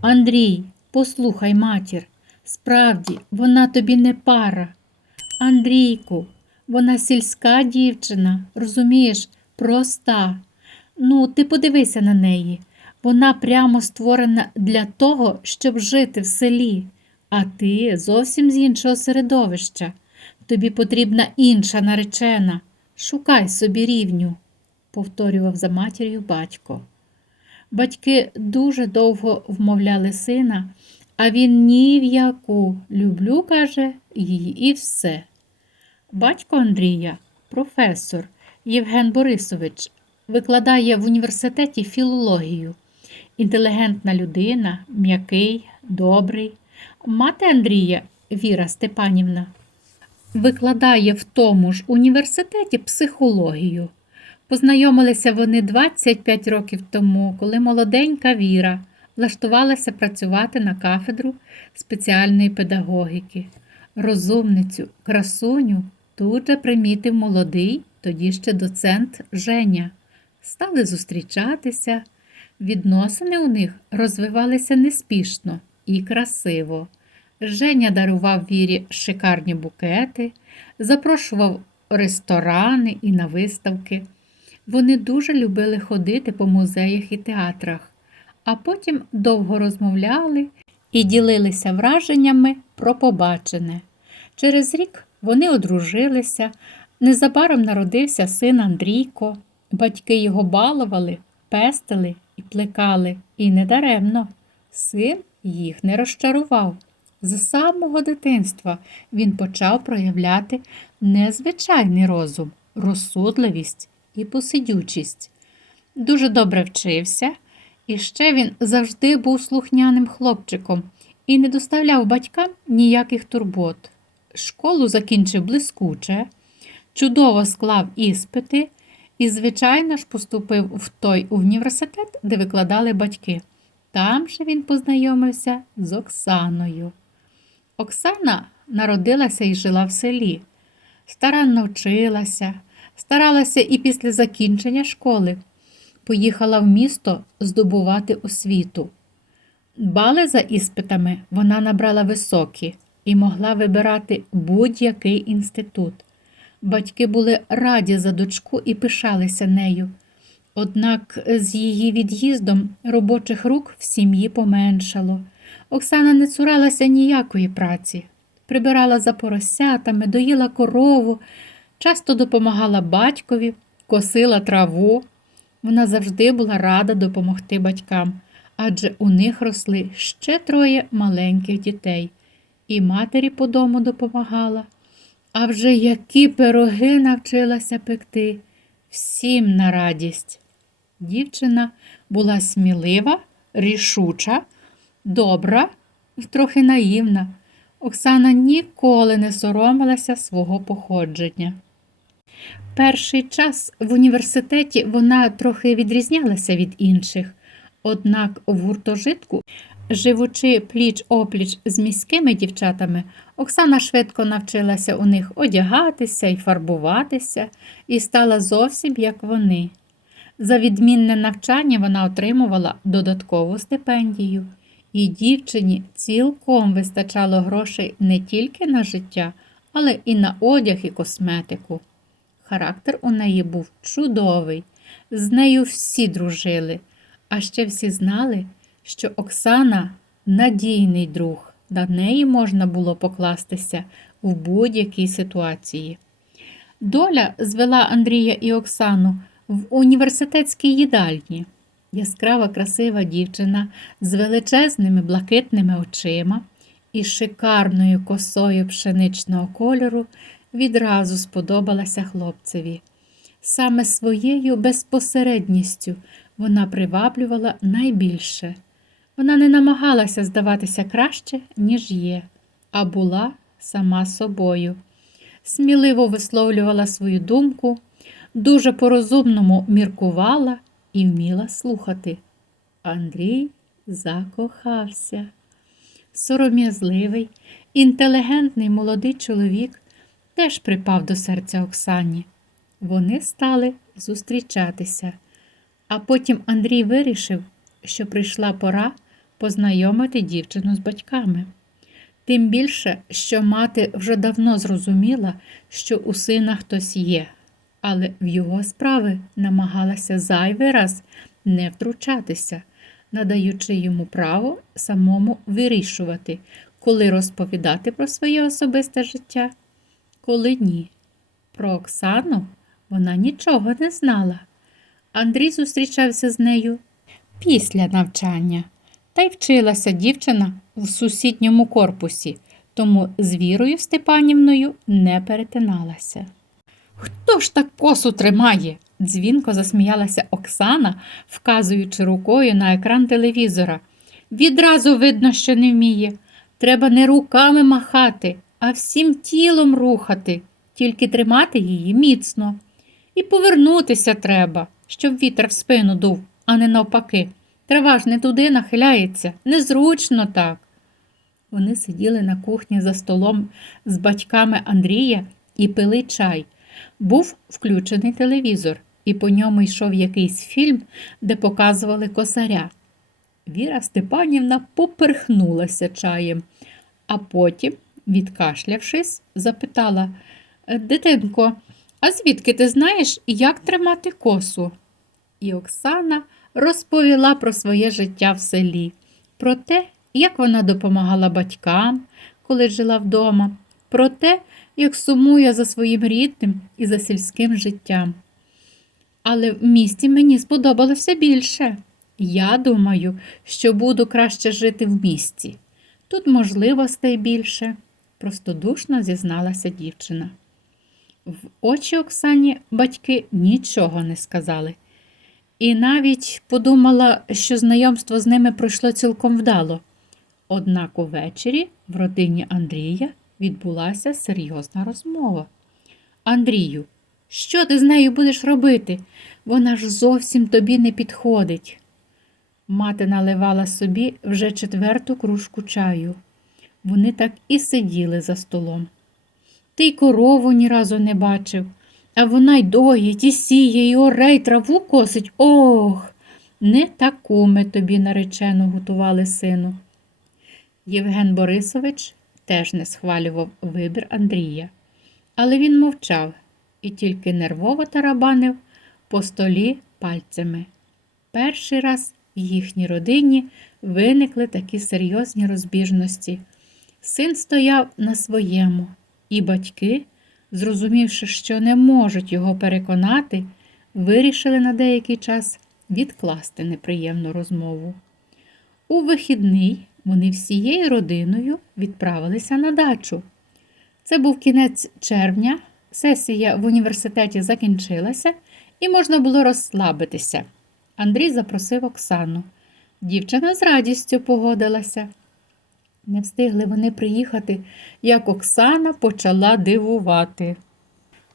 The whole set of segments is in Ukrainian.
Андрій, послухай матір, справді, вона тобі не пара. Андрійку, вона сільська дівчина, розумієш, проста. Ну, ти подивися на неї. Вона прямо створена для того, щоб жити в селі, а ти зовсім з іншого середовища. Тобі потрібна інша наречена. Шукай собі рівню, повторював за матір'ю батько. Батьки дуже довго вмовляли сина, а він ні в яку люблю, каже, її і все. Батько Андрія, професор Євген Борисович, викладає в університеті філологію. Інтелігентна людина, м'який, добрий. Мати Андрія Віра Степанівна викладає в тому ж університеті психологію. Познайомилися вони 25 років тому, коли молоденька Віра влаштувалася працювати на кафедру спеціальної педагогіки. Розумницю, красуню тут же примітив молодий, тоді ще доцент Женя. Стали зустрічатися. Відносини у них розвивалися неспішно і красиво. Женя дарував Вірі шикарні букети, запрошував ресторани і на виставки. Вони дуже любили ходити по музеях і театрах, а потім довго розмовляли і ділилися враженнями про побачене. Через рік вони одружилися, незабаром народився син Андрійко. Батьки його балували, пестили і плекали, і недаремно. Син їх не розчарував. З самого дитинства він почав проявляти незвичайний розум, розсудливість і посидючість. Дуже добре вчився, і ще він завжди був слухняним хлопчиком і не доставляв батькам ніяких турбот. Школу закінчив блискуче, чудово склав іспити і, звичайно ж, поступив в той університет, де викладали батьки. Там же він познайомився з Оксаною. Оксана народилася і жила в селі, старанно вчилася, старалася і після закінчення школи поїхала в місто здобувати освіту. Бали за іспитами вона набрала високі і могла вибирати будь-який інститут. Батьки були раді за дочку і пишалися нею. Однак з її від'їздом робочих рук в сім'ї поменшало. Оксана не цуралася ніякої праці, прибирала за поросятами, доїла корову, часто допомагала батькові, косила траву. Вона завжди була рада допомогти батькам, адже у них росли ще троє маленьких дітей, і матері по дому допомагала. А вже які пироги навчилася пекти, всім на радість. Дівчина була смілива, рішуча, добра і трохи наївна. Оксана ніколи не соромилася свого походження. Перший час в університеті вона трохи відрізнялася від інших, однак в гуртожитку, живучи пліч опліч з міськими дівчатами, Оксана швидко навчилася у них одягатися і фарбуватися і стала зовсім як вони. За відмінне навчання вона отримувала додаткову стипендію, і дівчині цілком вистачало грошей не тільки на життя, але і на одяг і косметику. Характер у неї був чудовий, з нею всі дружили, а ще всі знали, що Оксана надійний друг, на неї можна було покластися в будь-якій ситуації. Доля звела Андрія і Оксану в університетській їдальні. Яскрава красива дівчина з величезними блакитними очима і шикарною косою пшеничного кольору відразу сподобалася хлопцеві. Саме своєю безпосередністю вона приваблювала найбільше. Вона не намагалася здаватися краще, ніж є, а була сама собою. Сміливо висловлювала свою думку, дуже по-розумному міркувала і вміла слухати. Андрій закохався. Сором'язливий, інтелігентний молодий чоловік теж припав до серця Оксані. Вони стали зустрічатися, а потім Андрій вирішив, що прийшла пора познайомити дівчину з батьками. Тим більше, що мати вже давно зрозуміла, що у сина хтось є, але в його справи намагалася зайвий раз не втручатися, надаючи йому право самому вирішувати, коли розповідати про своє особисте життя, коли ні. Про Оксану вона нічого не знала. Андрій зустрічався з нею після навчання, та й вчилася дівчина в сусідньому корпусі, тому з Вірою Степанівною не перетиналася. Хто ж так косу тримає? дзвінко засміялася Оксана, вказуючи рукою на екран телевізора. Відразу видно, що не вміє. Треба не руками махати, а всім тілом рухати, тільки тримати її міцно. І повернутися треба, щоб вітер в спину дув, а не навпаки. Трава ж не туди нахиляється, незручно так. Вони сиділи на кухні за столом з батьками Андрія і пили чай. Був включений телевізор, і по ньому йшов якийсь фільм, де показували косаря. Віра Степанівна поперхнулася чаєм, а потім, відкашлявшись, запитала Дитинко, а звідки ти знаєш, як тримати косу? І Оксана розповіла про своє життя в селі, про те, як вона допомагала батькам, коли жила вдома, про те, як сумує за своїм рідним і за сільським життям. Але в місті мені сподобалося більше. Я думаю, що буду краще жити в місті. Тут можливостей більше, простодушно зізналася дівчина. В очі Оксані батьки нічого не сказали, і навіть подумала, що знайомство з ними пройшло цілком вдало. Однак увечері в родині Андрія відбулася серйозна розмова. Андрію, що ти з нею будеш робити? Вона ж зовсім тобі не підходить. Мати наливала собі вже четверту кружку чаю. Вони так і сиділи за столом. Ти й корову ні разу не бачив, а вона й доїть, і сіє, і оре, й траву косить. Ох, не таку ми тобі наречену готували сину. Євген Борисович теж не схвалював вибір Андрія, але він мовчав і тільки нервово тарабанив по столі пальцями. Перший раз в їхній родині виникли такі серйозні розбіжності. Син стояв на своєму, і батьки, зрозумівши, що не можуть його переконати, вирішили на деякий час відкласти неприємну розмову. У вихідний вони всією родиною відправилися на дачу. Це був кінець червня, сесія в університеті закінчилася, і можна було розслабитися. Андрій запросив Оксану. Дівчина з радістю погодилася. Не встигли вони приїхати, як Оксана почала дивувати.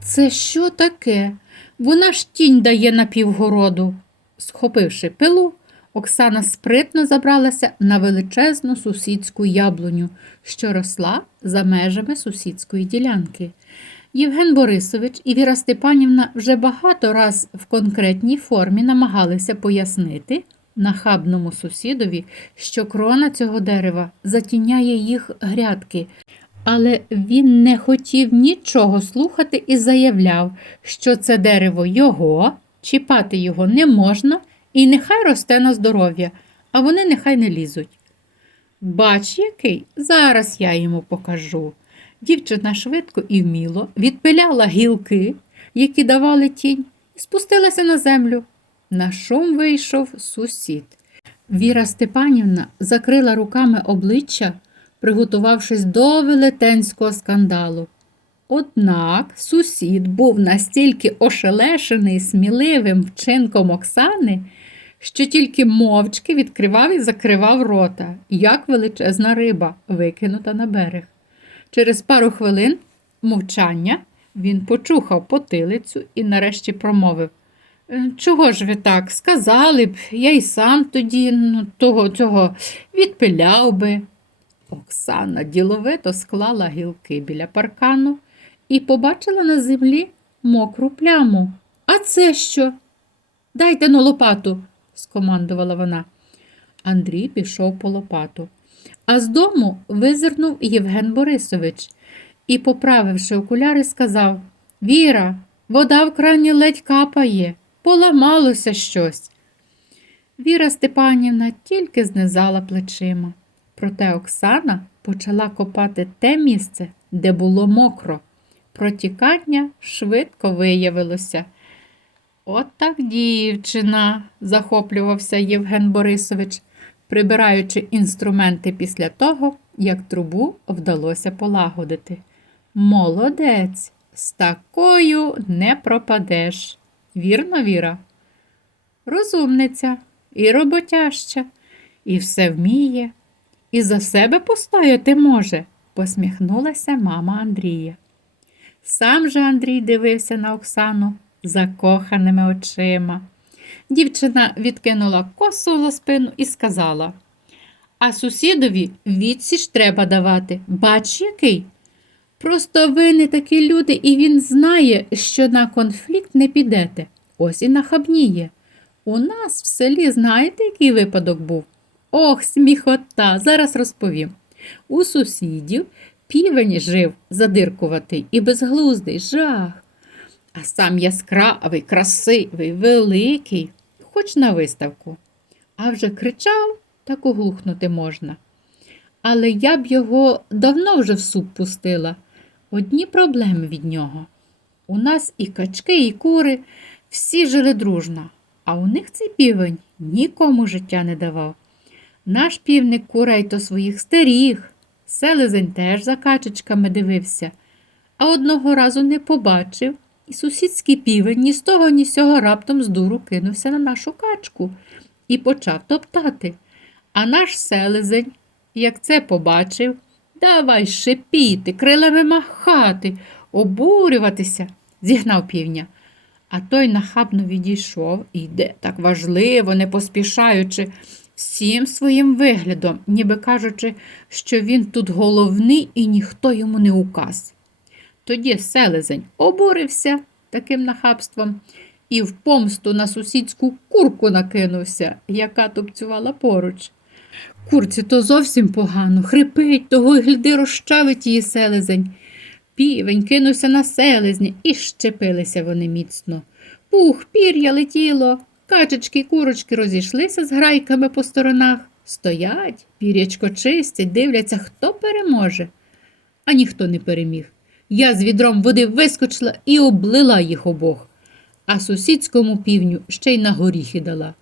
Це що таке? Вона ж тінь дає на півгороду. Схопивши пилу, Оксана спритно забралася на величезну сусідську яблуню, що росла за межами сусідської ділянки. Євген Борисович і Віра Степанівна вже багато раз в конкретній формі намагалися пояснити нахабному сусідові, що крона цього дерева затіняє їх грядки. Але він не хотів нічого слухати і заявляв, що це дерево його, чіпати його не можна, і нехай росте на здоров'я, а вони нехай не лізуть. Бач, який, зараз я йому покажу. Дівчина швидко і вміло відпиляла гілки, які давали тінь, і спустилася на землю. На шум вийшов сусід. Віра Степанівна закрила руками обличчя, приготувавшись до велетенського скандалу. Однак сусід був настільки ошелешений сміливим вчинком Оксани, що тільки мовчки відкривав і закривав рота, як величезна риба, викинута на берег. Через пару хвилин мовчання він почухав потилицю і нарешті промовив «Е, Чого ж ви так? Сказали б, я й сам тоді ну, того цього відпиляв би. Оксана діловито склала гілки біля паркану і побачила на землі мокру пляму. А це що? Дайте на лопату, скомандувала вона. Андрій пішов по лопату. А з дому визирнув Євген Борисович і, поправивши окуляри, сказав Віра, вода в крані ледь капає, поламалося щось. Віра Степанівна тільки знизала плечима. Проте Оксана почала копати те місце, де було мокро. Протікання швидко виявилося. От так дівчина, захоплювався Євген Борисович, прибираючи інструменти після того, як трубу вдалося полагодити. Молодець, з такою не пропадеш. Вірно, Віра? Розумниця і роботяща, і все вміє, і за себе постояти може, посміхнулася мама Андрія. Сам же Андрій дивився на Оксану закоханими очима. Дівчина відкинула косу за спину і сказала: А сусідові відсіч треба давати. Бач, який? Просто ви не такі люди, і він знає, що на конфлікт не підете. Ось і нахабніє. У нас в селі знаєте, який випадок був? Ох, сміхота, зараз розповім. У сусідів півень жив задиркуватий і безглуздий жах. А сам яскравий, красивий, великий, хоч на виставку. А вже кричав, так оглухнути можна. Але я б його давно вже в суп пустила. Одні проблеми від нього. У нас і качки, і кури, всі жили дружно, а у них цей півень нікому життя не давав. Наш півник курей то своїх старіх, селезень теж за качечками дивився, а одного разу не побачив, і сусідський півень ні з того, ні з сього раптом з дуру кинувся на нашу качку і почав топтати. А наш селезень, як це побачив, давай шипіти, крилами махати, обурюватися, зігнав півня. А той нахабно відійшов і йде так важливо, не поспішаючи, всім своїм виглядом, ніби кажучи, що він тут головний і ніхто йому не указ. Тоді селезень обурився таким нахабством і в помсту на сусідську курку накинувся, яка тупцювала поруч. Курці то зовсім погано, хрипить, того й гляди розчавить її селезень. Півень кинувся на селезня і щепилися вони міцно. Пух, пір'я летіло, качечки й курочки розійшлися з грайками по сторонах, стоять, пірячко чистять, дивляться, хто переможе. А ніхто не переміг. Я з відром води вискочила і облила їх обох, а сусідському півню ще й на горіхи дала.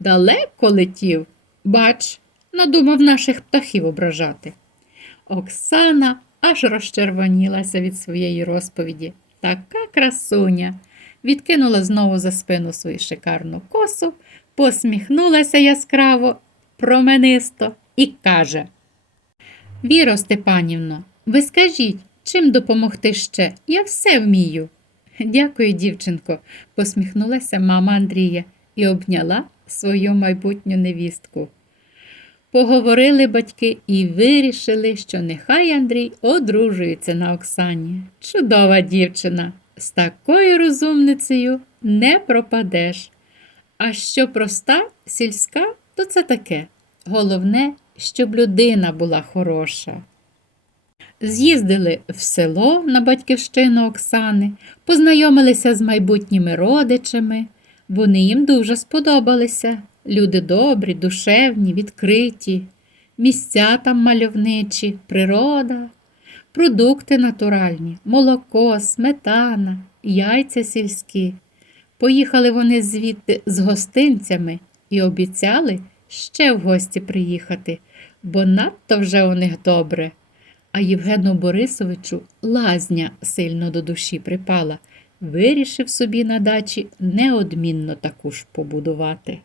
Далеко летів, бач, надумав наших птахів ображати. Оксана аж розчервонілася від своєї розповіді. Така красуня. Відкинула знову за спину свою шикарну косу, посміхнулася яскраво, променисто і каже: Віро Степанівно, ви скажіть, чим допомогти ще? Я все вмію. Дякую, дівчинко, посміхнулася мама Андрія і обняла свою майбутню невістку. Поговорили батьки і вирішили, що нехай Андрій одружується на Оксані. Чудова дівчина, з такою розумницею не пропадеш. А що проста, сільська, то це таке. Головне, щоб людина була хороша. З'їздили в село на батьківщину Оксани, познайомилися з майбутніми родичами. Вони їм дуже сподобалися. Люди добрі, душевні, відкриті, місця там мальовничі, природа, продукти натуральні, молоко, сметана, яйця сільські. Поїхали вони звідти з гостинцями і обіцяли ще в гості приїхати, бо надто вже у них добре. А Євгену Борисовичу лазня сильно до душі припала, вирішив собі на дачі неодмінно таку ж побудувати.